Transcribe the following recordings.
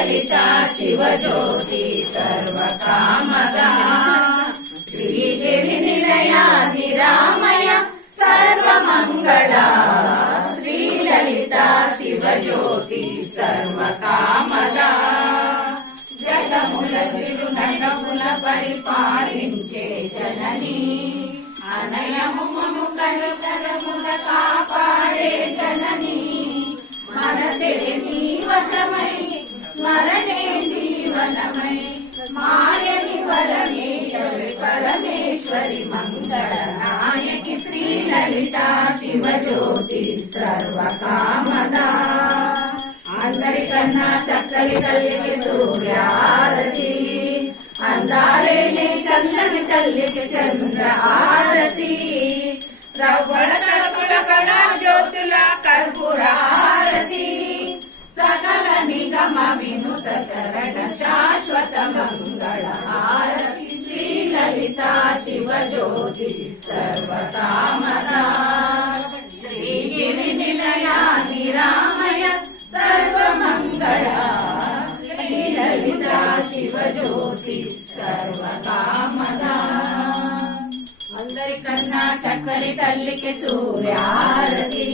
ललिता शिवज्योति सर्वकामदा श्रीगिरिनिलया निरामय सर्वमङ्गला श्रीललिता शिवज्योति सर्वकामदा जगमुल చిరునటముల పరిపాలించే జననీ అనయము మము కరముల కాపాడే జననీ మనసే నీ వశమై స్మరణే జీవనమై మాయని పరమేశ్వరి పరమేశ్వరి మంగళ నాయకి శ్రీ లలితా శివజ్యోతి సర్వకామదా అందరికన్నా చక్కని తల్లికి సూర్యారతి అందాలేని చల్లని తల్లికి చంద్ర ఆరతి రవ్వల తలపుల కళా జ్యోతుల కర్పూరారతి సకల నిగమ వినుత చరణ శాశ్వత మంగళ హారతి శ్రీ లలితా శివజ్యోతి సర్వకామదా శ్రీగిరి నిలయా నిరామయ सर्वमंगला श्री ललिता शिवज्योति सर्वकामदा అందరికన్నా చక్కని తల్లికి సూర్యారతి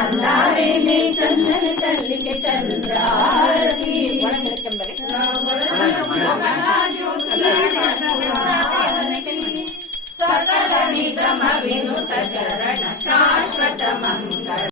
అందాలేని చంద్రని తల్లికి చంద్రారతి